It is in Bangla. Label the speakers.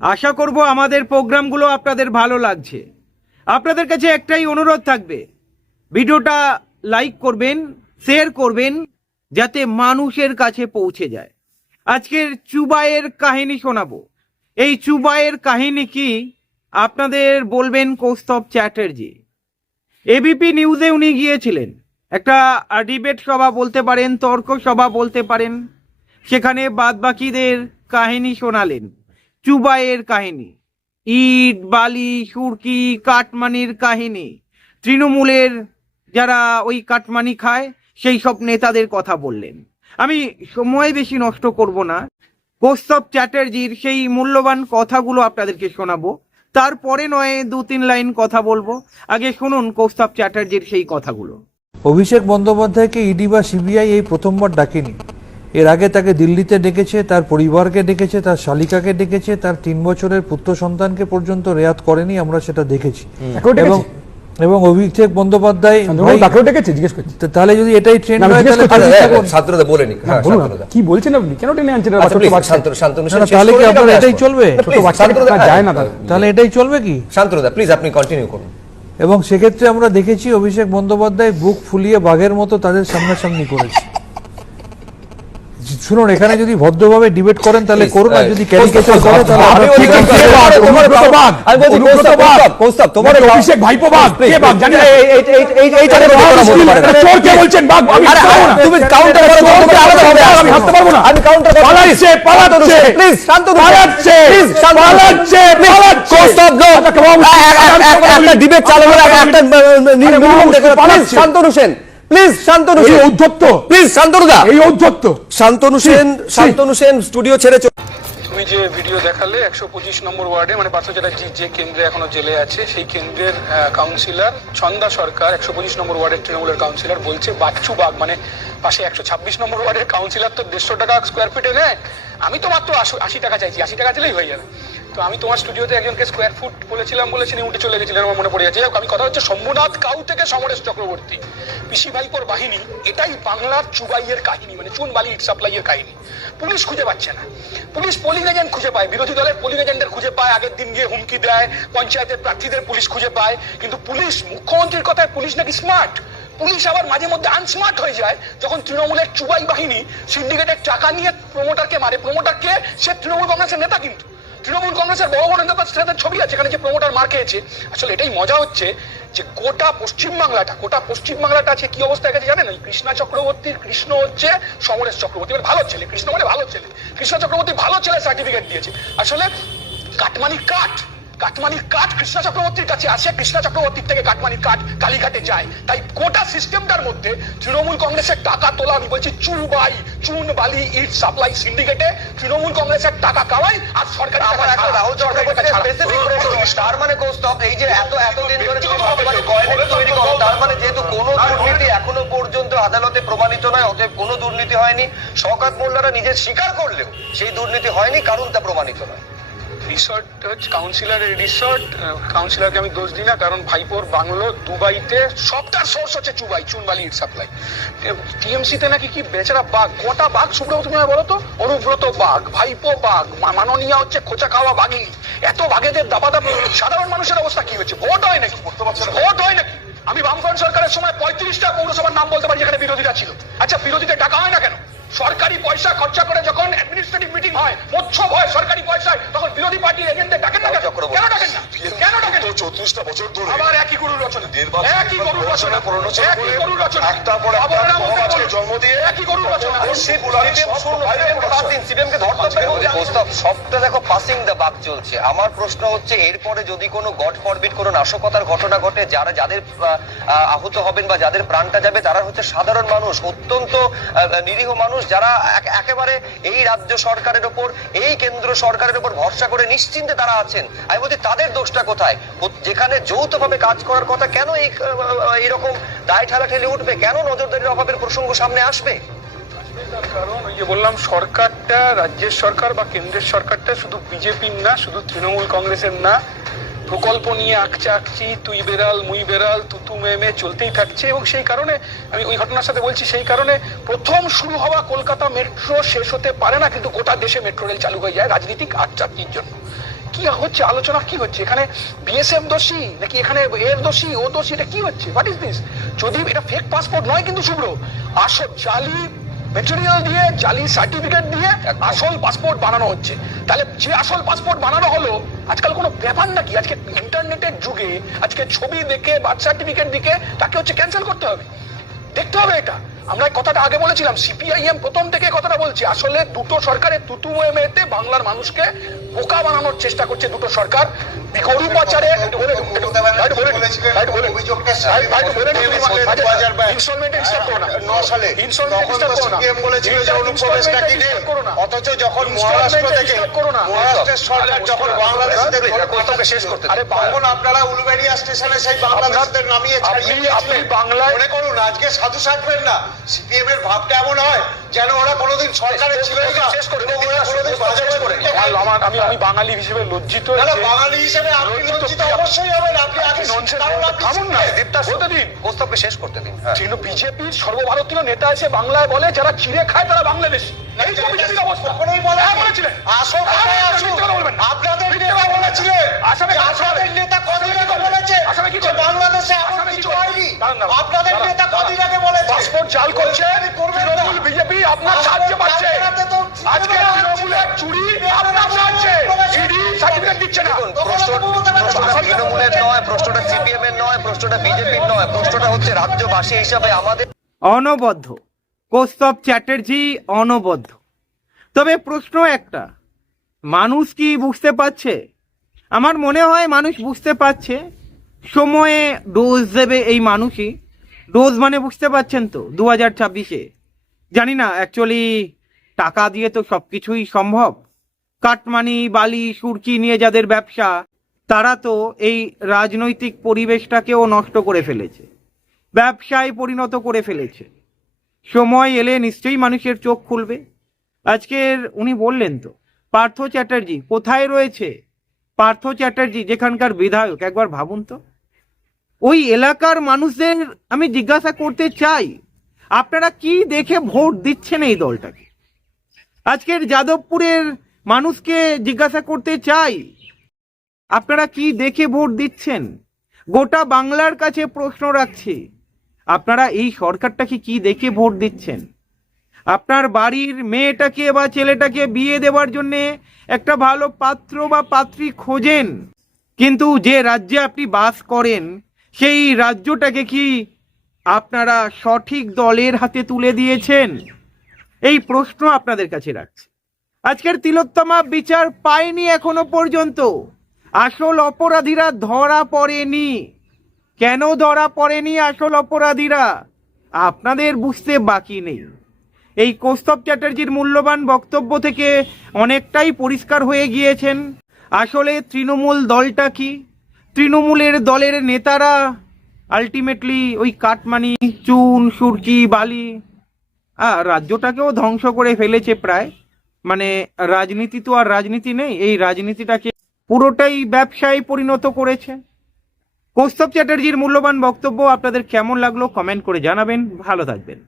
Speaker 1: আশা করব আমাদের প্রোগ্রামগুলো আপনাদের ভালো লাগছে। আপনাদের কাছে একটাই অনুরোধ থাকবে। ভিডিওটা লাইক করবেন, শেয়ার করবেন, যাতে মানুষের কাছে পৌঁছে যায়। আজকের চুবাইয়ের কাহিনী শোনাবো। এই চুবাইয়ের কাহিনী কি আপনাদের বলবেন কৌস্তব চ্যাটার্জি। এবিপি নিউজে উনি গিয়েছিলেন। একটা ডিবেট সভা বলতে পারেন, তর্ক সভা বলতে পারেন। সেখানে বাদবাকিদের কাহিনী শোনালেন। চুবাইয়ের কাহিনী, ইট, বালি, সুরকি, কাটমানির কাহিনী। তৃণমূলের যারা ওই কাটমানি খায়, সেই সব নেতাদের কথা বললেন। আমি সময় বেশি নষ্ট করব না। কৌস্তব চ্যাটার্জির সেই মূল্যবান কথাগুলো আপনাদেরকে শোনাবো। তারপরে নয় দু তিন লাইন কথা বলব। আগে শুনুন কৌস্তব চ্যাটার্জির সেই কথাগুলো।
Speaker 2: অভিষেক বন্দ্যোপাধ্যায়কে ইডি বা সিবিআই এই প্রথমবার ডাকেনি। এর আগে তাকে দিল্লিতে ডেকেছে তার পরিবারকে ডেকেছে তার শালিকাকে ডেকেছে তার তিন বছরের পুত্র সন্তানকে পর্যন্ত রেয়াত করেনি আমরা সেটা দেখেছি। এবং এবং অভিষেক বন্দ্যোপাধ্যায়
Speaker 3: তাকেও ডেকেছে জিজ্ঞেস করছি।
Speaker 2: তাহলে যদি এটাই ট্রেন্ড হয় তাহলে
Speaker 3: করছি,
Speaker 2: প্রতিষ্ঠা করুন।
Speaker 4: ছাত্রদা বলে নি।
Speaker 3: বলুন না,
Speaker 4: ছাত্রদা
Speaker 3: কি বলছেন আপনি? কেন টেনে আনছেন এটা? ছোট
Speaker 4: প্লিজ
Speaker 3: বাচ্চা।
Speaker 4: শান্ত শান্তনু
Speaker 2: না, না, তাহলে কি আপনার এটাই চলবে?
Speaker 3: ছোট বাচ্চাকে টাকা যায় না
Speaker 2: তাহলে। এটাই চলবে কি?
Speaker 4: প্লিজ আপনি কন্টিনিউ করুন।
Speaker 2: এবং সেক্ষেত্রে আমরা দেখেছি অভিষেক বন্দ্যোপাধ্যায় বুক ফুলিয়ে বাঘের মতো তাদের সামনাসামনি করেছে। শুনুন এখানে যদি ভদ্রভাবে ডিবেট করেন তাহলে করুন আর যদি ক্যারিকেচার করে তাহলে?
Speaker 4: তোমার তোমার
Speaker 3: অভিষেক ভাইপো? কে? জানি। চোর কে বলছেন।
Speaker 4: তুমি counter করো, তোমাকে আলাদা হবে,
Speaker 3: আমি হাঁটতে পারব না।
Speaker 4: আমি করছি।
Speaker 3: পালাচ্ছে, পালাচ্ছে।
Speaker 4: Please, শান্তনু।
Speaker 3: পালাচ্ছে,
Speaker 4: শান্তনু।
Speaker 3: পালাচ্ছে, পালাচ্ছে।
Speaker 4: কৌস্তব, no.
Speaker 3: আচ্ছা,
Speaker 4: এক- একটা ডিবেট চালু হলো একটা
Speaker 3: আরে বাবু,
Speaker 4: প্লিজ
Speaker 3: পালাচ্ছে।
Speaker 4: শান্তনু সেন প্লিজ শান্তনু
Speaker 3: এই
Speaker 4: সেন।
Speaker 3: ঔদ্ধত্য
Speaker 4: প্লিজ শান্তনুদা।
Speaker 3: এই ঔদ্ধত্য
Speaker 4: শান্তনু সেন শান্তনু সেন স্টুডিও ছেড়ে চলে
Speaker 5: তুমি যে ভিডিও দেখালে একশো পঁচিশ নম্বর ওয়ার্ডে মানে পার্থ চ্যাটার্জি যে কেন্দ্রে এখনও জেলে আছে সেই কেন্দ্রের কাউন্সিলর ছন্দা সরকার একশো পঁচিশ নম্বর ওয়ার্ডের তৃণমূলের কাউন্সিলর বলছে বাচ্চু বাগ মানে পাশে একশো ছাব্বিশ নম্বর ওয়ার্ডের কাউন্সিলর তো দেড়শো টাকা স্কোয়ার ফিটে নেয়। আমি তো মাত্র আশি- আশি টাকা চাইছি আশি টাকা দিলেই হয়ে যাবে। তো আমি তোমার স্টুডিওতে একজনকে স্কোয়ার ফুট বলেছিলাম বলে তিনি উঠে চলে গেছিলেন, আমার মনে পড়ে যাচ্ছে আমি কথা হচ্ছে শম্ভুনাথ কাউ থেকে সমরেশ চক্রবর্তী, পিসি ভাইপোর বাহিনী, এটাই বাংলার চুবাইয়ের কাহিনী মানে চুন বালি সাপ্লাইয়ের কাহিনী। পুলিশ খুঁজে পাচ্ছে না। পুলিশ পোলিং এজেন্ট খুঁজে পায়, বিরোধী দলের পোলিং এজেন্টের খুঁজে পায়, আগের দিন গিয়ে হুমকি দেয়, পঞ্চায়েতের প্রার্থীদের পুলিশ খুঁজে পায়। কিন্তু পুলিশ, মুখ্যমন্ত্রীর কথায় পুলিশ নাকি স্মার্ট পুলিশ আবার মাঝে মধ্যে আনস্মার্ট হয়ে যায়, যখন তৃণমূলের চুবাই বাহিনী সিন্ডিকেটের টাকা নিয়ে প্রমোটারকে মারে। প্রমোটারকে সে তৃণমূল কংগ্রেসের নেতা কিন্তু। তৃণমূল কংগ্রেসের বড় বড় নেতার সাথে ছবি আছে, এখানে যে প্রমোটার মার খেয়েছে। আসলে এটাই মজা হচ্ছে যে গোটা পশ্চিমবাংলাটা গোটা পশ্চিমবাংলাটা আছে, কি অবস্থায় গেছে জানেন? ওই কৃষ্ণা চক্রবর্তীর কৃষ্ণ হচ্ছে সমরেশ চক্রবর্তী মানে ভালো ছেলে, কৃষ্ণ মানে ভালো ছেলে। কৃষ্ণ চক্রবর্তী ভালো ছেলে সার্টিফিকেট দিয়েছে। আসলে কাটমানি কাঠ। কাটমানির কাঠ কৃষ্ণা চক্রবর্তীর কাছে আসে। কৃষ্ণা চক্রবর্তীর থেকে কাটমানির কাঠ কালীঘাটে যায়। তাই গোটা সিস্টেমটার মধ্যে তৃণমূল কংগ্রেসের টাকা তোলা আমি বলছি চুবাই চুন বালি ইট সাপ্লাই সিন্ডিকেটে তৃণমূল কংগ্রেসের টাকা কামাই আর সরকার
Speaker 6: আমার রাহুল তার মানে কৌস্তব এই যে এত এতদিন ধরে তৈরি করো তার মানে যেহেতু কোনো দুর্নীতি এখনও পর্যন্ত আদালতে প্রমাণিত নয় অতএব কোনো দুর্নীতি হয়নি। শওকাত মোল্লারা নিজে স্বীকার করলেও সেই দুর্নীতি হয়নি কারণ তা প্রমাণিত নয়।
Speaker 5: রিসর্ট হচ্ছে কাউন্সিলরের রিসর্ট কাউন্সিলরকে আমি দোষ দিই না কারণ ভাইপোর বাংলো দুবাইতে সবটার সোর্স হচ্ছে চুবাই চুনবালি ইট সাপ্লাই টিএমসিতে নাকি কি বেচারা বাঘ কটা বাঘ সুব্রত তুমি বলো তো? অনুব্রত বাঘ ভাইপো বাঘ মাননীয়া হচ্ছে খোঁচা খাওয়া বাঘি এত বাঘেদের দাপাদাপি সাধারণ মানুষের অবস্থা কি হচ্ছে? ভোট হয় নাকি? ভোট হয় নাকি? আমি বামফ্রন্ট সরকারের সময় পঁয়ত্রিশটা পৌরসভার নাম বলতে পারি যেখানে বিরোধীরা ছিল। আচ্ছা বিরোধীদের টাকা হয় না সরকারি পয়সা খরচা করে যখন অ্যাডমিনিস্ট্রেটিভ মিটিং হয় মোচ্ছব হয় সরকারি পয়সায় তখন বিরোধী পার্টির এজেন্টদের ডাকেন না কেন?
Speaker 6: চক্রবর্তী।
Speaker 5: কেন ডাকেন না কেন ডাকেন না?
Speaker 7: চৌত্রিশটা বছর ধরে
Speaker 5: আবার একই রচনা। একই রচনা একই রচনা
Speaker 7: পর একটা। জন্ম দিয়ে।
Speaker 5: একই রচনা।
Speaker 6: কৌস্তব সবটা দেখো পাসিং দ্য বাক চলছে। আমার প্রশ্ন হচ্ছে এরপরে যদি কোনো গড ফরবিট কোনো নাশকতার ঘটনা ঘটে যারা যাদের আহ, আহ, আহত হবেন বা যাদের প্রাণটা যাবে তারা হচ্ছে সাধারণ মানুষ অত্যন্ত নিরীহ মানুষ যারা একেবারে এই রাজ্য সরকারের ওপর এই কেন্দ্র সরকারের উপর ভরসা করে নিশ্চিন্তে তারা আছেন। আমি বলছি তাদের দোষটা কোথায়? যেখানে যৌথভাবে কাজ করার কথা কেন এই এরকম দায় ঠেলা ঠেলে উঠবে? কেন নজরদারির অভাবের প্রসঙ্গ সামনে আসবে?
Speaker 5: কারণ ওই যে বললাম, সরকারটা, রাজ্যের সরকার বা কেন্দ্রের সরকারটা শুধু বিজেপির না, শুধু তৃণমূল কংগ্রেসের না, প্রকল্প নিয়ে আকচা আকচি তুই বেড়াল, মুই বেড়াল, তুতু মেমে চলতেই থাকছে এবং সেই কারণে, আমি ওই ঘটনার সাথে বলছি, সেই কারণে প্রথম শুরু হওয়া কলকাতা মেট্রো শেষ হতে পারে না, কিন্তু গোটা দেশে মেট্রো রেল চালু হয়ে যায় রাজনীতিক আকচাকির জন্য। কি হচ্ছে? আলোচনা কি হচ্ছে? এখানে বিএসএফ দোষী নাকি এখানে এর দোষী ও দোষী এটা কি হচ্ছে? হোয়াট ইজ দিস যদি এটা ফেক পাসপোর্ট নয় কিন্তু শুভ্র আসল জালি মেটেরিয়াল দিয়ে জালি সার্টিফিকেট দিয়ে আসল পাসপোর্ট বানানো হচ্ছে। তাহলে যে আসল পাসপোর্ট বানানো হলো আজকাল কোনো ব্যাপার নাকি? আজকে ইন্টারনেটের যুগে আজকে ছবি দেখে বার্থ সার্টিফিকেট দিকে তাকে হচ্ছে ক্যান্সেল করতে হবে। দেখতে হবে এটা। আমরা কথাটা আগে বলেছিলাম সিপিআইএম প্রথম থেকে কথাটা বলছি আসলে দুটো সরকারের তুতু এতে বাংলার মানুষকে বোকা বানানোর চেষ্টা করছে দুটো সরকার গরু পাচারে আচ্ছা,
Speaker 7: 2022
Speaker 5: installment এ disturb করো না।
Speaker 7: ন সালে
Speaker 5: Installment এ
Speaker 7: তখন
Speaker 5: disturb
Speaker 7: তো
Speaker 5: করো না।
Speaker 7: সিপিএম বলেছিল যে
Speaker 5: Installment এ
Speaker 7: অনুপ্রবেশটা কি নেই
Speaker 5: disturb করো না।
Speaker 7: অথচ যখন মহারাষ্ট্র থেকে। মহারাষ্ট্রের সরকার যখন
Speaker 6: প্রস্তাবকে
Speaker 7: পাঠাচ্ছিল,
Speaker 6: শেষ করতে দিন।
Speaker 7: আরে তখন আপনারা উলুবেড়িয়া স্টেশনে সেই বাংলাদেশিদের নামিয়ে ছাড়িয়ে।
Speaker 5: আপনি বাংলায়-
Speaker 7: মনে করুন আজকে সাধু সাধবেন না সিপিএম এর ভাবটা এমন হয় যেন ওরা কোনোদিন সরকারে ছিলই না
Speaker 5: শেষ করে
Speaker 7: ওরা কোনোদিন
Speaker 5: শেষ করে দিন।
Speaker 7: বাজারে করতে
Speaker 5: আমার- আমি আমি বাঙালি হিসেবে লজ্জিত
Speaker 7: না, বাঙালি হিসেবে আপনি
Speaker 5: লজ্জিত
Speaker 7: অবশ্যই হবেন আপনি আগে
Speaker 5: nonsense
Speaker 7: কারণ
Speaker 5: বলতে-
Speaker 7: আপনি
Speaker 5: থামুন না, দেবদাস, বলতে দিন।
Speaker 6: প্রস্তাবকে শেষ করতে দিন হ্যাঁ
Speaker 5: তৃণ বিজেপির সর্বভারতীয় নেতা এসে বাংলায় বলে যারা চিড়ে খায় তারা বাংলাদেশ এই তো বিজেপির অবস্থা
Speaker 7: কখনোই।
Speaker 5: হ্যাঁ, বলেছিলেন
Speaker 7: আসল কথায়
Speaker 5: হ্যাঁ।
Speaker 7: আপনাদের নেতা বলেছিলেন
Speaker 5: আসামে?
Speaker 7: নেতা কদিন? বলেছে
Speaker 5: আসামে কি
Speaker 7: যে
Speaker 5: করবে?
Speaker 7: বাংলাদেশে এমন
Speaker 5: আসামে কি
Speaker 7: কিছু
Speaker 5: করবে?
Speaker 7: হয়নি
Speaker 5: দাঁড়ান, দাঁড়ান,
Speaker 7: আপনাদের নেতা কদিন আগে বলেছে?
Speaker 5: পাসপোর্ট জাল। তৃণমূল বিজেপি আপনার সাহায্য পাচ্ছে। আজকে
Speaker 7: তৃণমূল
Speaker 5: চুরি আপনার সাহায্যে। ইডি সার্টিফিকেট দিচ্ছে না।
Speaker 6: প্রশ্নটা তৃণমূলের নয় প্রশ্নটা সিপিএম এর নয় প্রশ্নটা বিজেপির নয় প্রশ্নটা হচ্ছে রাজ্যবাসী হিসাবে আমাদের
Speaker 1: অনবদ্য। কৌস্তব চ্যাটার্জি অনবদ্য। তবে প্রশ্ন একটা মানুষ কি বুঝতে পারছে? আমার মনে হয় মানুষ বুঝতে পারছে সময়ে ডোজ দেবে এই মানুষই। ডোজ মানে বুঝতে পারছেন তো দু হাজার ছাব্বিশে। জানি না অ্যাকচুয়ালি টাকা দিয়ে তো সব কিছুই সম্ভব। কাটমানি, বালি, সুরকি নিয়ে যাদের ব্যবসা, তারা তো এই রাজনৈতিক পরিবেশটাকেও নষ্ট করে ফেলেছে। ব্যবসায় পরিণত করে ফেলেছে। সময় এলে নিশ্চয়ই মানুষের চোখ খুলবে। আজকের উনি বললেন তো, পার্থ চ্যাটার্জি কোথায় রয়েছে? পার্থ চ্যাটার্জি, যেখানকার বিধায়ক, একবার ভাবুন তো। ওই এলাকার মানুষদের আমি জিজ্ঞাসা করতে চাই, আপনারা কি দেখে ভোট দিচ্ছেন এই দলটাকে? আজকের যাদবপুরের মানুষকে জিজ্ঞাসা করতে চাই, আপনারা কি দেখে ভোট দিচ্ছেন? গোটা বাংলার কাছে প্রশ্ন রাখছি, আপনারা এই সরকারটাকে কি দেখে ভোট দিচ্ছেন? আপনার বাড়ির মেয়েটাকে বা ছেলেটাকে বিয়ে দেওয়ার জন্যে একটা ভালো পাত্র বা পাত্রী খোঁজেন, কিন্তু যে রাজ্যে আপনি বাস করেন সেই রাজ্যটাকে কি আপনারা সঠিক দলের হাতে তুলে দিয়েছেন? এই প্রশ্ন আপনাদের কাছে রাখছি। আজকের তিলোত্তমা বিচার পায়নি এখনও পর্যন্ত। আসল অপরাধীরা ধরা পড়েনি। কেন ধরা পড়েনি আসল অপরাধীরা? আপনাদের বুঝতে বাকি নেই। এই কৌস্তব চ্যাটার্জির মূল্যবান বক্তব্য থেকে অনেকটাই পরিষ্কার হয়ে গিয়েছেন। আসলে তৃণমূল দলটা কি? তৃণমূলের দলের নেতারা আলটিমেটলি ওই কাটমানি, চুন, সুরকি, বালি রাজ্যটাকেও ধ্বংস করে ফেলেছে প্রায়। মানে রাজনীতি তো আর রাজনীতি নেই, এই রাজনীতিটাকে পুরোটাই ব্যবসায় পরিণত করেছে। কৌস্তব চ্যাটার্জির মূল্যবান বক্তব্য আপনাদের কেমন লাগল কমেন্ট করে জানাবেন। ভালো থাকবেন।